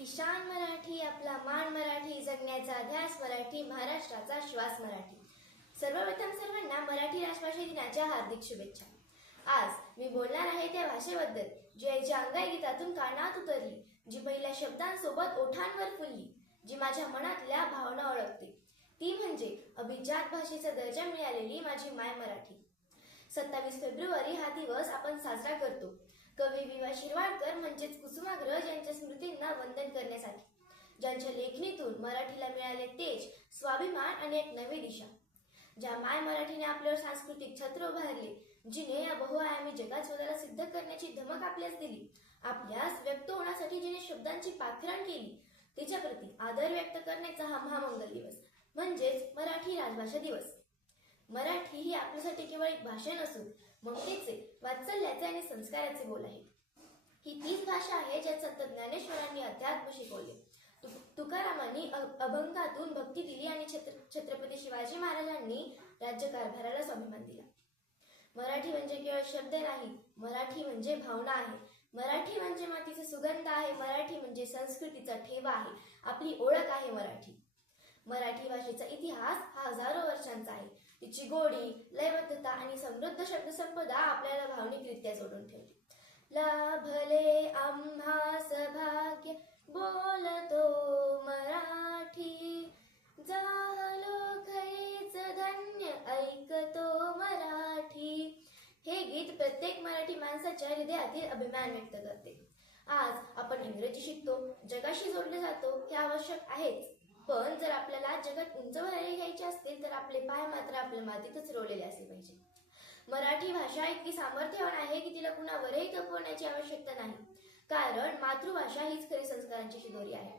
आपली शान मराठी, आपला मान मराठी, जगण्याचा ध्यास मराठी, महाराष्ट्राचा श्वास मराठी. सर्वप्रथम सर्वांना मराठी राजभाषा दिनाच्या हार्दिक शुभेच्छा. आज मी बोलणार आहे त्या भाषेबद्दल जी अंगाईगीतातून कानात उतरली, जी पहिल्या शब्दांसोबत ओठांवर फुलली, जी माझ्या मनातल्या भावना ओळखते, ती म्हणजे अभिजात भाषेचा दर्जा मिळालेली माझी माय मराठी. 27 फेब्रुवारी हा दिवस आपण साजरा करतो कवी वि. वा. शिरवाडकर म्हणजेच कुसुमाग्रज यांच्या स्मृतींना वंदन करण्यासाठी, ज्यांच्या लेखणीतून मराठीला मिळाले तेज, स्वाभिमान आणि एक नवी दिशा. ज्या माय मराठीने आपल्यावर सांस्कृतिक छत्र उभारले, जिने या बहुआयामी जगात स्वतःला सिद्ध करण्याची धमक आपल्यास दिली, आपल्यास व्यक्त होण्यासाठी जिने शब्दांची पाखरण केली, तिच्याप्रती आदर व्यक्त करण्याचा हा महामंगल दिवस म्हणजेच मराठी राजभाषा दिवस. मराठी ही आपल्यासाठी केवळ एक भाषा नसून ममतेचे, वात्सल्याचे आणि संस्काराचे बोल आहे. ही तीच भाषा आहे ज्यात संत ज्ञानेश्वरांनी अध्यात्म शिकवले, तुकारामांनी अभंगातून भक्ती दिली आणि छत्रपती शिवाजी महाराजांनी राज्यकारभाराला स्वाभिमान दिला. मराठी म्हणजे केवळ शब्द नाही, मराठी म्हणजे भावना आहे. मराठी म्हणजे मातीचा सुगंध आहे. मराठी म्हणजे संस्कृतीचा ठेवा आहे. आपली ओळख आहे मराठी. मराठी भाषेचा इतिहास हा हजारो वर्षांचा आहे. तिची गोडी, लयबद्धता आणि समृद्ध शब्दसंपदा आपल्याला भावनिकरित्या जोडून ठेवते. लाभले आम्हास भाग्य बोलतो मराठी, जाहलो खरेच धन्य ऐकतो मराठी. हे गीत प्रत्येक मराठी माणसाच्या हृदयातील अभिमान व्यक्त करते. आज आपण इंग्रजी शिकतो, जगाशी जोडले जातो, हे आवश्यक आहेच, पण जर आपल्याला जगात उंचवले घ्यायचे असतील तर आपले पाय मात्र आपल्या मातीतच रोवलेले असले पाहिजे. मराठी भाषा इतकी सामर्थ्यवान आहे की तिला कुणावरही थोपवण्याची आवश्यकता नाही, कारण मातृभाषा हीच खरी संस्कारांची शिदोरी आहे.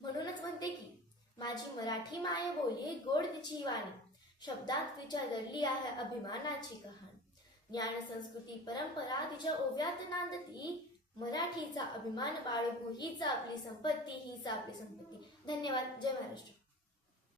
म्हणूनच म्हणते की माझी मराठी माय बोली, गोड तिची वाणी, शब्दात तिच्या दडली आहे अभिमानाची कहाणी. ज्ञान संस्कृती परंपरा तिच्या ओव्यात नांदती, मराठीचा अभिमान बाळगू हीच आपली संपत्ती, हीच आपली संपत्ती. धन्यवाद. जय महाराष्ट्र.